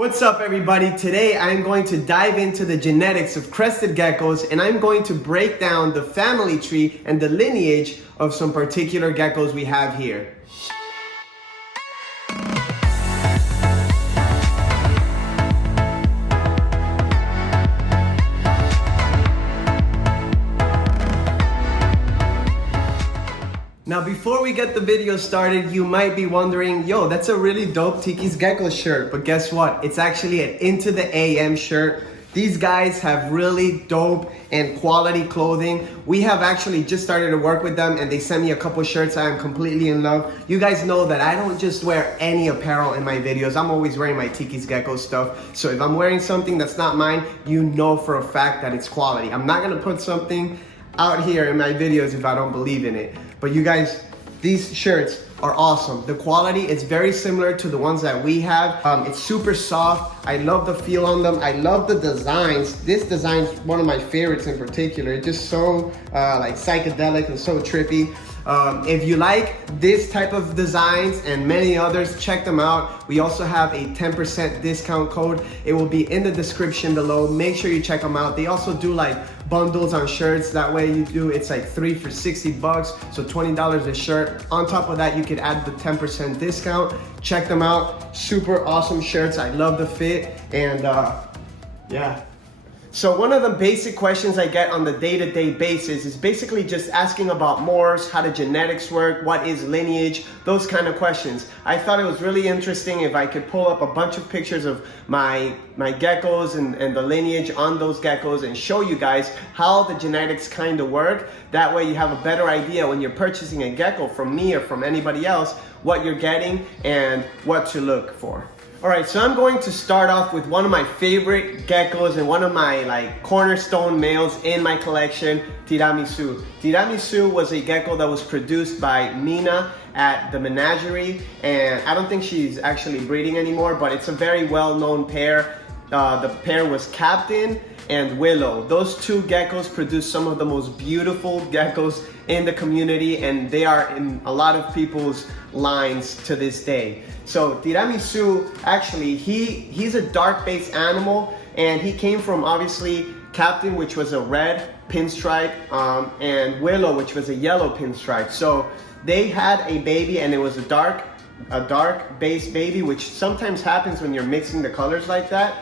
What's up everybody? Today I'm going to dive into the genetics of crested geckos and I'm going to break down the family tree and the lineage of some particular geckos we have here. Now before we get the video started, you might be wondering, yo, that's a really dope TikisGeckos shirt, but guess what? It's actually an Into the AM shirt. These guys have really dope and quality clothing. We have actually just started to work with them and they sent me a couple shirts. I am completely in love. You guys know that I don't just wear any apparel in my videos. I'm always wearing my TikisGeckos stuff. So if I'm wearing something that's not mine, you know for a fact that it's quality. I'm not gonna put something out here in my videos if I don't believe in it. But you guys, these shirts are awesome. The quality is very similar to the ones that we have. It's super soft. I love the feel on them. I love the designs. This design is one of my favorites in particular. It's just so like psychedelic and so trippy. If you like this type of designs and many others, check them out. We also have a 10% discount code. It will be in the description below. Make sure you check them out. They also do like bundles on shirts. That way it's like 3 for 60 bucks, so $20 a shirt. On top of that, you could add the 10% discount. Check them out. Super awesome shirts. I love the fit and yeah. So one of the basic questions I get on the day-to-day basis is basically just asking about mores, how the genetics work, what is lineage, those kind of questions. I thought it was really interesting if I could pull up a bunch of pictures of my geckos and the lineage on those geckos and show you guys how the genetics kind of work. That way you have a better idea when you're purchasing a gecko from me or from anybody else, what you're getting and what to look for. Alright, so I'm going to start off with one of my favorite geckos and one of my like cornerstone males in my collection, Tiramisu. Tiramisu was a gecko that was produced by Mina at the menagerie, and I don't think she's actually breeding anymore, but it's a very well-known pair. The pair was Captain and Willow. Those two geckos produce some of the most beautiful geckos in the community, and they are in a lot of people's lines to this day. So Tiramisu, actually, he's a dark-based animal, and he came from obviously Captain, which was a red pinstripe, and Willow, which was a yellow pinstripe. So they had a baby, and it was a dark-based baby, which sometimes happens when you're mixing the colors like that.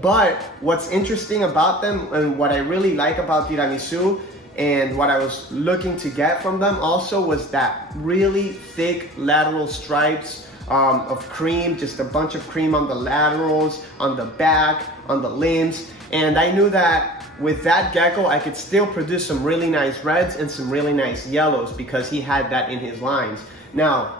But what's interesting about them and what I really like about Tiramisu and what I was looking to get from them also was that really thick lateral stripes of cream, just a bunch of cream on the laterals, on the back, on the limbs. And I knew that with that gecko, I could still produce some really nice reds and some really nice yellows because he had that in his lines. Now,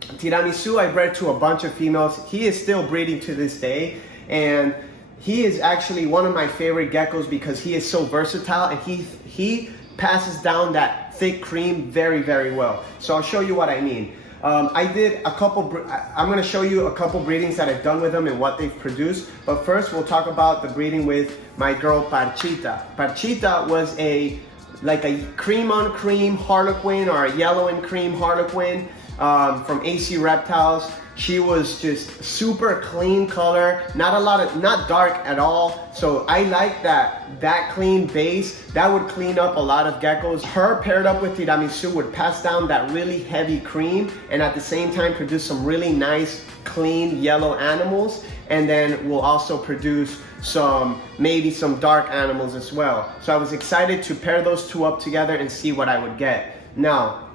Tiramisu, I bred to a bunch of females. He is still breeding to this day. And he is actually one of my favorite geckos because he is so versatile and he passes down that thick cream very, very well. So I'll show you what I mean. I did a couple, I'm gonna show you a couple breedings that I've done with them and what they've produced. But first we'll talk about the breeding with my girl Parchita. Parchita was like a cream on cream harlequin or a yellow and cream harlequin from AC Reptiles. She was just super clean color, not dark at all. So I like that clean base. That would clean up a lot of geckos. Her paired up with Tiramisu would pass down that really heavy cream and at the same time produce some really nice, clean yellow animals. And then we'll also produce maybe some dark animals as well. So I was excited to pair those two up together and see what I would get. Now,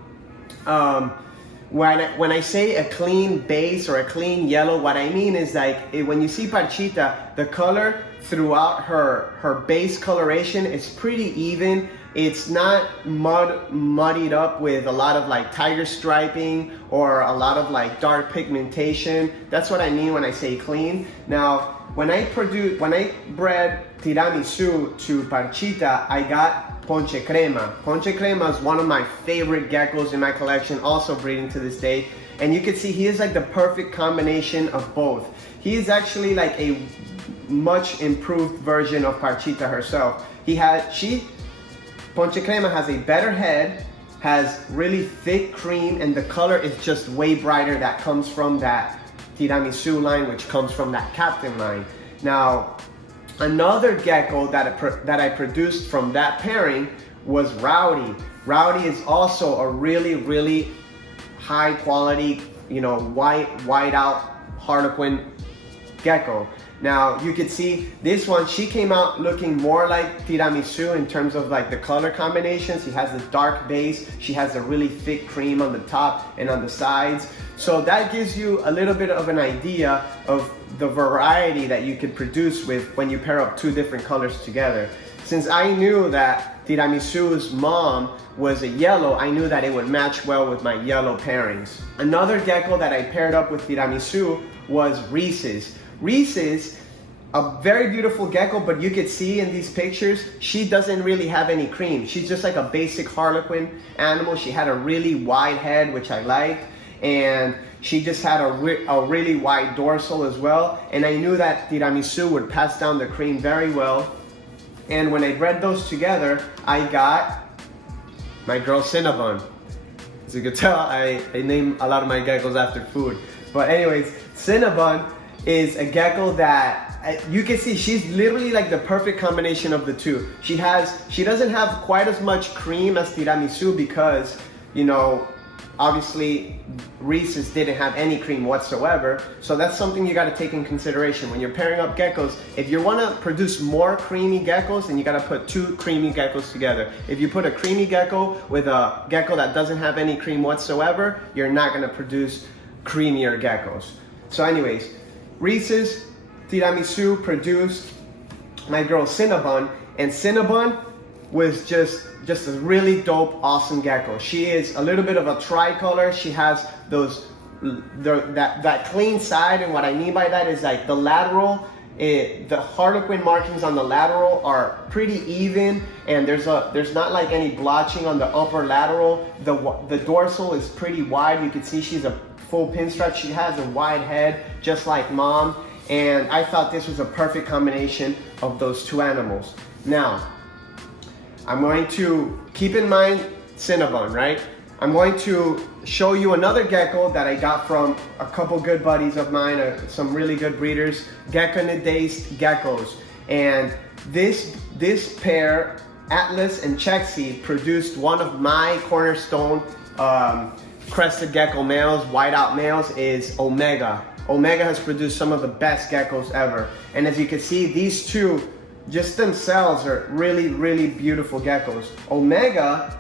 when I say a clean base or a clean yellow, what I mean is like when you see Parchita, the color throughout her base coloration is pretty even. It's not muddied up with a lot of like tiger striping or a lot of like dark pigmentation. That's what I mean when I say clean. Now, when I bred Tiramisu to Parchita, I got Ponche Crema. Ponche Crema is one of my favorite geckos in my collection, also breeding to this day. And you can see he is like the perfect combination of both. He is actually like a much improved version of Parchita herself. Ponche Crema has a better head, has really thick cream, and the color is just way brighter that comes from that Tiramisu line, which comes from that Captain line. Now, another gecko that I produced from that pairing was Rowdy. Rowdy is also a really high quality, you know, white out Harlequin gecko. Now you could see this one, she came out looking more like Tiramisu in terms of like the color combinations. She has this dark base, she has a really thick cream on the top and on the sides. So that gives you a little bit of an idea of the variety that you could produce with when you pair up two different colors together. Since I knew that Tiramisu's mom was a yellow, I knew that it would match well with my yellow pairings. Another gecko that I paired up with Tiramisu was Reese's. Reese's, a very beautiful gecko, but you could see in these pictures, she doesn't really have any cream. She's just like a basic Harlequin animal. She had a really wide head, which I liked, and she just had a really wide dorsal as well. And I knew that Tiramisu would pass down the cream very well. And when I bred those together, I got my girl Cinnabon. As you can tell, I name a lot of my geckos after food. But anyways, Cinnabon is a gecko that you can see she's literally like the perfect combination of the two. She doesn't have quite as much cream as Tiramisu because, you know, obviously Reese's didn't have any cream whatsoever. So that's something you got to take in consideration when you're pairing up geckos. If you want to produce more creamy geckos, then you got to put two creamy geckos together. If you put a creamy gecko with a gecko that doesn't have any cream whatsoever, you're not going to produce creamier geckos. So anyways, Reese's, Tiramisu produced my girl Cinnabon, and Cinnabon was just a really dope, awesome gecko. She is a little bit of a tricolor. She has that clean side, and what I mean by that is like the lateral, the Harlequin markings on the lateral are pretty even, and there's not like any blotching on the upper lateral. The dorsal is pretty wide. You can see she's a full pinstripe. She has a wide head, just like mom, and I thought this was a perfect combination of those two animals. Now, I'm going to keep in mind Cinnabon, right? I'm going to show you another gecko that I got from a couple good buddies of mine, some really good breeders, Gecko-Nidaced geckos. And this pair, Atlas and Chexi, produced one of my cornerstone Crested Gecko males, whiteout males, is Omega. Omega has produced some of the best geckos ever. And as you can see, these two just themselves are really beautiful geckos. Omega,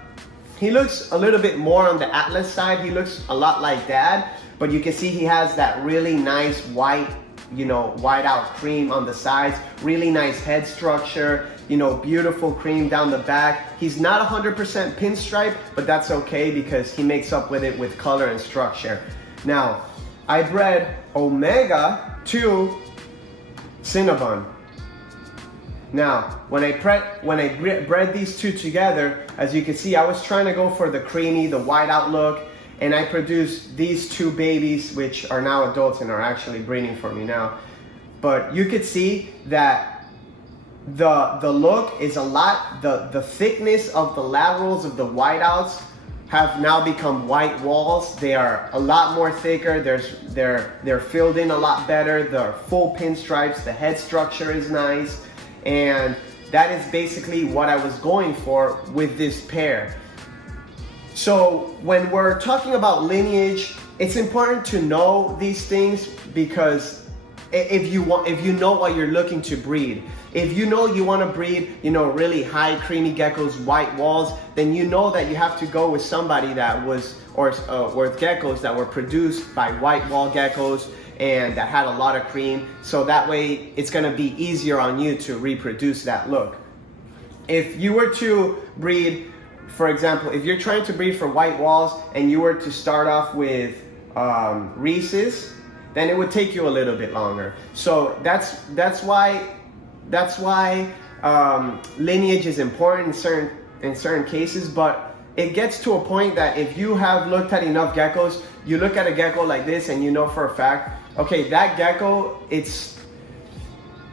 he looks a little bit more on the Atlas side. He looks a lot like Dad, but you can see he has that really nice white, you know, white out cream on the sides, really nice head structure, you know, beautiful cream down the back. He's not 100% pinstripe, but that's okay because he makes up with it with color and structure. Now, I bred Omega to Cinnabon. Now, when I bred these two together, as you can see, I was trying to go for the creamy, the white out look, and I produced these two babies, which are now adults and are actually breeding for me now. But you could see that the look is a lot, the thickness of the laterals of the whiteouts have now become white walls. They are a lot more thicker. They're filled in a lot better. They're full pinstripes. The head structure is nice. And that is basically what I was going for with this pair. So when we're talking about lineage, it's important to know these things because if you know what you're looking to breed. If you know you want to breed, you know, really high creamy geckos, white walls, then you know that you have to go with somebody that was, or with geckos that were produced by white wall geckos and that had a lot of cream. So that way it's going to be easier on you to reproduce that look. If you were to breed, for example, if you're trying to breed for white walls and you were to start off with Reese's, then it would take you a little bit longer. So that's why lineage is important in certain cases, but it gets to a point that if you have looked at enough geckos, you look at a gecko like this and you know for a fact, okay, that gecko, it's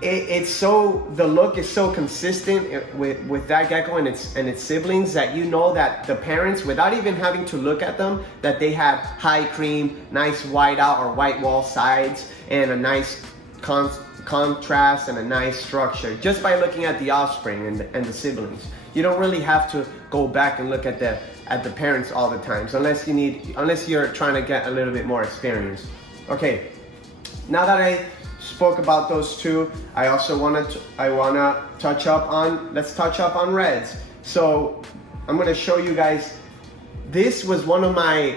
it's so, the look is so consistent with that gecko and its siblings that you know that the parents, without even having to look at them, that they have high cream, nice white out or white wall sides, and a nice contrast and a nice structure just by looking at the offspring and the siblings. You don't really have to go back and look at the parents all the times unless you're trying to get a little bit more experience. Okay, now that I spoke about those two, I also wanna touch up on reds. So I'm gonna show you guys. This was one of my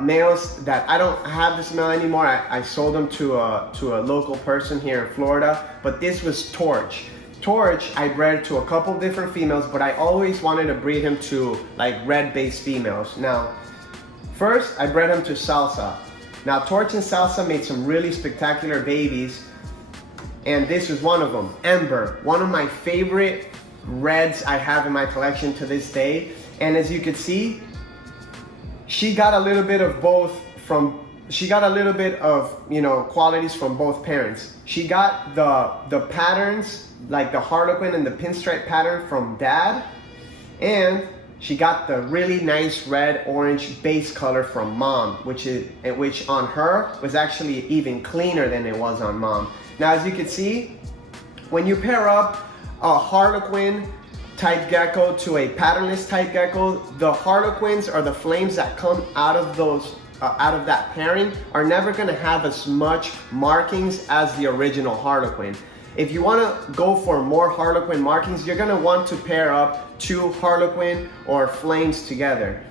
males that I don't have this male anymore. I sold him to a local person here in Florida, but this was Torch. Torch, I bred to a couple different females, but I always wanted to breed him to like red-based females. Now, first I bred him to Salsa. Now Torch and Salsa made some really spectacular babies, and this was one of them. Ember, one of my favorite reds I have in my collection to this day. And as you can see, she got a little bit of both qualities from both parents. She got the patterns, like the harlequin and the pinstripe pattern from dad, and she got the really nice red orange base color from mom, which on her was actually even cleaner than it was on mom. Now, as you can see, when you pair up a harlequin type gecko to a patternless type gecko, the harlequins or the flames that come out of that pairing are never going to have as much markings as the original harlequin. If you want to go for more harlequin markings, you're going to want to pair up two harlequin or flames together.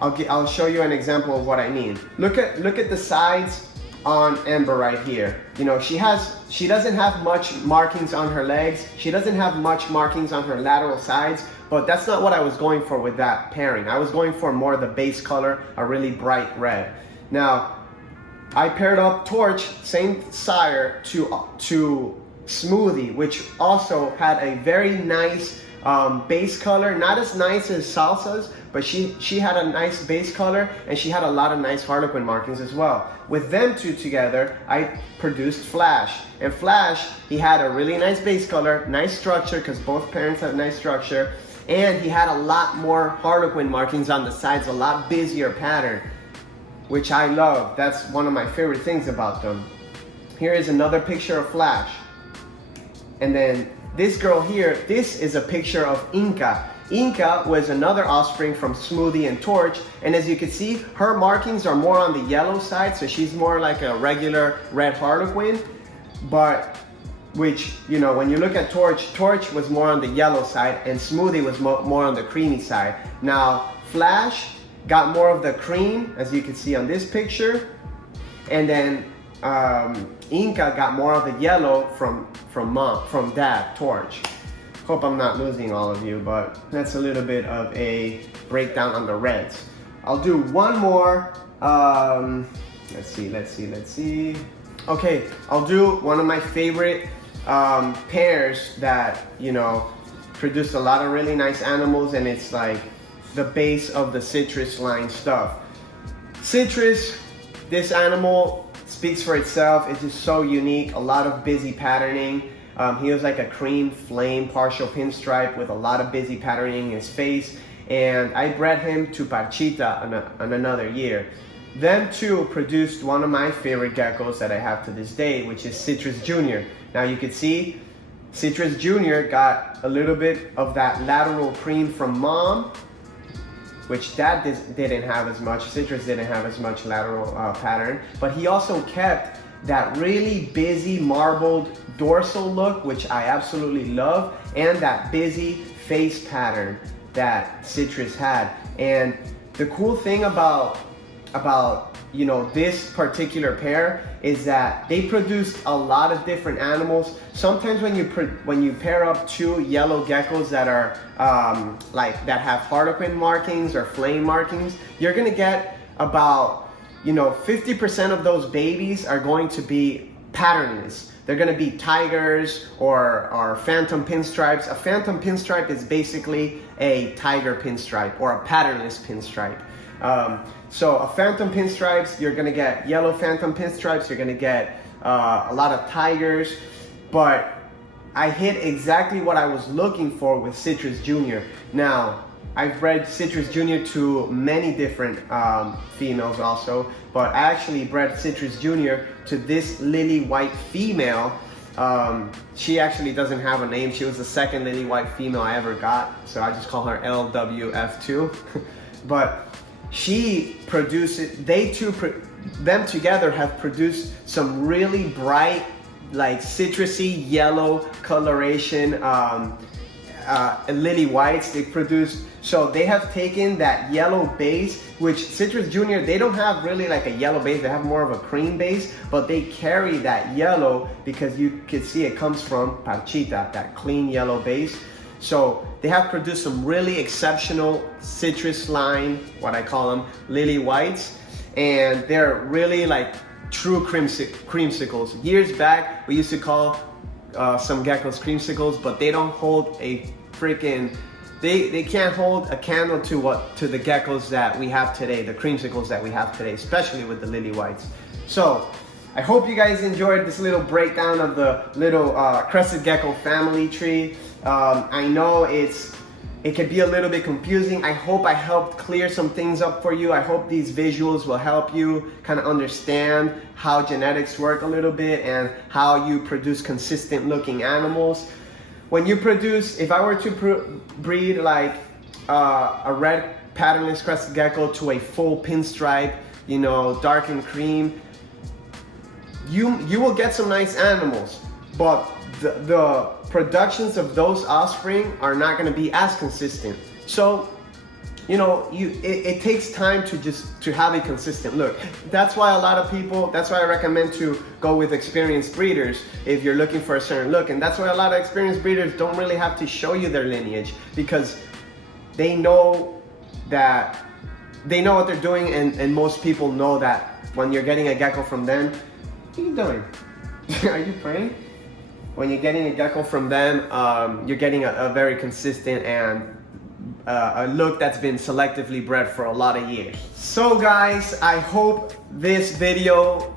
I'll show you an example of what I mean. Look at the sides on Ember right here. You know, she doesn't have much markings on her legs. She doesn't have much markings on her lateral sides, but that's not what I was going for with that pairing. I was going for more of the base color, a really bright red. Now, I paired up Torch, same sire, to Smoothie, which also had a very nice base color. Not as nice as Salsa's, but she had a nice base color, and she had a lot of nice harlequin markings as well. With them two together, I produced Flash. And Flash, he had a really nice base color, nice structure, because both parents have nice structure, and he had a lot more harlequin markings on the sides, a lot busier pattern, which I love. That's one of my favorite things about them. Here is another picture of Flash. And then this girl here, this is a picture of Inca. Inca was another offspring from Smoothie and Torch, and as you can see, her markings are more on the yellow side, so she's more like a regular red harlequin, but which, you know, when you look at Torch was more on the yellow side, and Smoothie was more on the creamy side. Now, Flash got more of the cream, as you can see on this picture, and then Inca got more of the yellow from dad, Torch. Hope I'm not losing all of you, but that's a little bit of a breakdown on the reds. I'll do one more. Let's see. Okay, I'll do one of my favorite pairs that, you know, produce a lot of really nice animals, and it's like the base of the Citrus line stuff. Citrus, this animal speaks for itself. It's just so unique, a lot of busy patterning. He was like a cream flame partial pinstripe with a lot of busy patterning in his face, and I bred him to Parchita in another year. Them two produced one of my favorite geckos that I have to this day, which is Citrus Jr. Now you can see Citrus Jr. got a little bit of that lateral cream from mom, which dad didn't have as much. Citrus didn't have as much lateral pattern, but he also kept that really busy marbled dorsal look, which I absolutely love, and that busy face pattern that Citrus had. And the cool thing about you know, this particular pair is that they produced a lot of different animals. Sometimes when you pair up two yellow geckos that are that have harlequin markings or flame markings, you're gonna get about, you know, 50% of those babies are going to be patternless. They're gonna be tigers or phantom pinstripes. A phantom pinstripe is basically a tiger pinstripe or a patternless pinstripe. So a phantom pinstripes, you're gonna get yellow phantom pinstripes, you're gonna get a lot of tigers, but I hit exactly what I was looking for with Citrus Junior. Now, I've bred Citrus Junior to many different females also, but I actually bred Citrus Junior to this lily white female. She actually doesn't have a name. She was the second lily white female I ever got, so I just call her LWF2. But she produces, them together have produced some really bright, like citrusy yellow coloration lily whites. They produced, so they have taken that yellow base, which Citrus Junior, they don't have really like a yellow base, they have more of a cream base, but they carry that yellow because you can see it comes from parchita, that clean yellow base. So they have produced some really exceptional citrus line, what I call them, lily whites, and they're really like true creamsicles. Years back, we used to call some geckos creamsicles, but they don't hold a freaking, they can't hold a candle to the geckos that we have today, the creamsicles that we have today, especially with the lily whites. So I hope you guys enjoyed this little breakdown of the little Crested Gecko family tree. I know it can be a little bit confusing. I hope I helped clear some things up for you. I hope these visuals will help you kind of understand how genetics work a little bit and how you produce consistent looking animals. When you produce, if I were to breed like a red patternless Crested Gecko to a full pinstripe, you know, dark and cream, you will get some nice animals, but the productions of those offspring are not going to be as consistent. So, you know, it takes time to have a consistent look. That's why a lot of people, that's why I recommend to go with experienced breeders if you're looking for a certain look. And that's why a lot of experienced breeders don't really have to show you their lineage, because they know what they're doing, and most people know that when you're getting a gecko from them, what are you doing? Are you praying? When you're getting a gecko from them, you're getting a very consistent and a look that's been selectively bred for a lot of years. So guys, I hope this video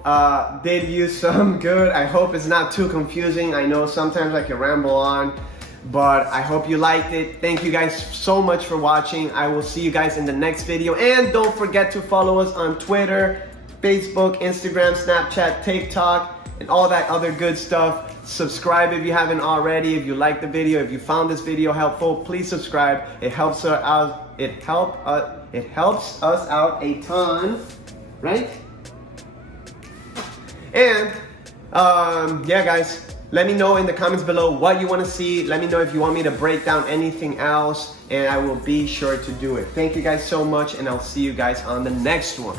did you some good. I hope it's not too confusing. I know sometimes I can ramble on, but I hope you liked it. Thank you guys so much for watching. I will see you guys in the next video. And don't forget to follow us on Twitter, Facebook, Instagram, Snapchat, TikTok, and all that other good stuff. Subscribe if you haven't already. If you liked the video, if you found this video helpful, please subscribe. It helps us out. It helps us out a ton, right? And yeah, guys, let me know in the comments below what you want to see. Let me know if you want me to break down anything else, and I will be sure to do it. Thank you guys so much, and I'll see you guys on the next one.